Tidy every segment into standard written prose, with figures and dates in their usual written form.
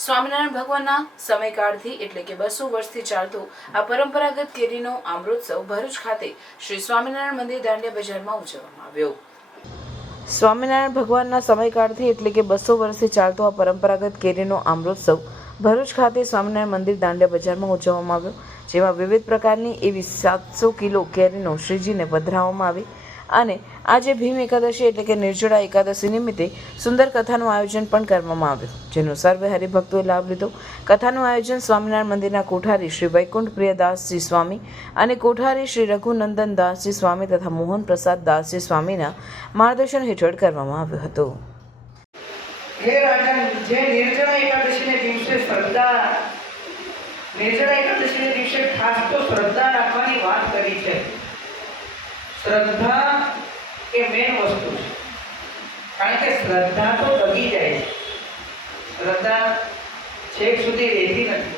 સ્વામિનારાયણ ભગવાનના સમયકાળથી એટલે કે 200 વર્ષથી ચાલતો આ પરંપરાગત કેરીનો અમૃતોત્સવ ભરૂચ ખાતે શ્રી સ્વામિનારાયણ મંદિર દાંડિયા બજારમાં ઉજવવામાં આવ્યો। સ્વામિનારાયણ ભગવાનના સમયકાળથી એટલે કે 200 વર્ષથી ચાલતો આ પરંપરાગત કેરીનો અમૃતોત્સવ ભરૂચ ખાતે સ્વામિનારાયણ મંદિર દાંડિયા બજારમાં ઉજવવામાં આવ્યો, જેમાં વિવિધ પ્રકારની એવી 700 કિલો કેરીનો શ્રીજીને પધરાવવામાં આવી અને આજે ભીમ એકાદશી એટલે કે નિર્જળા એકાદશી નિમિત્તે સુંદર કથાનું આયોજન પણ કરવામાં આવ્યું, જેનો સર્વે હરિભક્તોએ લાભ લીધો। કથાનું આયોજન સ્વામિનારાયણ મંદિરના કોઠારી શ્રી વૈકુંઠ પ્રિયદાસજી સ્વામી અને કોઠારી શ્રી રઘુનંદન દાસજી સ્વામી તથા મોહન પ્રસાદ દાસજી સ્વામીના માર્ગદર્શન હેઠળ કરવામાં આવ્યું હતું। હે રાજન, જે નિર્જળા એકાદશીને દિવસે નિર્જળા એકાદશીને દિવસે ખાસ તો શ્રદ્ધા રાખવાની વાત કરી છે। શ્રદ્ધા એ મેન વસ્તુ છે, કારણ કે શ્રદ્ધા તો દબી જાય છે, શ્રદ્ધા છેક સુધી રહેતી નથી।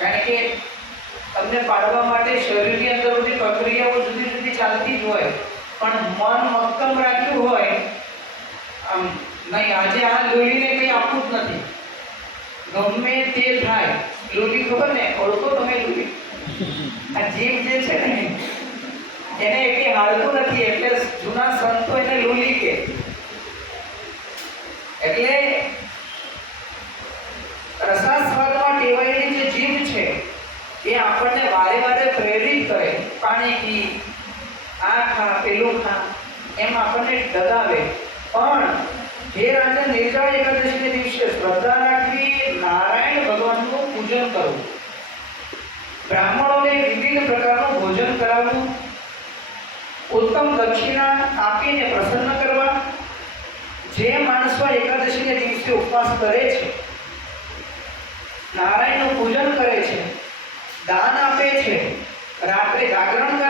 કારણ કે તમને પાડવા માટે શરીરની અંદર બધી પ્રક્રિયાઓ જુદી જુદી ચાલતી જ હોય, પણ મન મક્કમ રાખ્યું હોય આમ નહીં આજે આ લોહીને કંઈ આપવું જ નથી, ગમે તે થાય। લોહી ખબર ને, ઓળખો તમે લોહી? આ જીવ જે છે ને એને એટલી હાલતું નથી, એટલે જૂના સંતો એને લોહી કે। એટલે રસાસ્વાદમાં ટેવાયેલી જે જીવ છે એ આપણને વારે વારે પ્રેરિત કરે, પાણી પી, આ ખા, પેલું ખા, એમ આપણને ડગાવે। પણ જે રાજન નિર્જળા એકાદશીને દિવસે શ્રદ્ધા રાખવી, નારાયણ ભગવાનનું પૂજન કરવું, બ્રાહ્મણોને વિવિધ પ્રકારનું ભોજન કરાવવું, ઉત્તમ દક્ષિણા આપીને પ્રસન્ન કરવા। જે માણસો એકાદશીને દિવસે ઉપવાસ કરે છે, નારાયણનું પૂજન કરે છે, દાન આપે છે, રાત્રે જાગરણ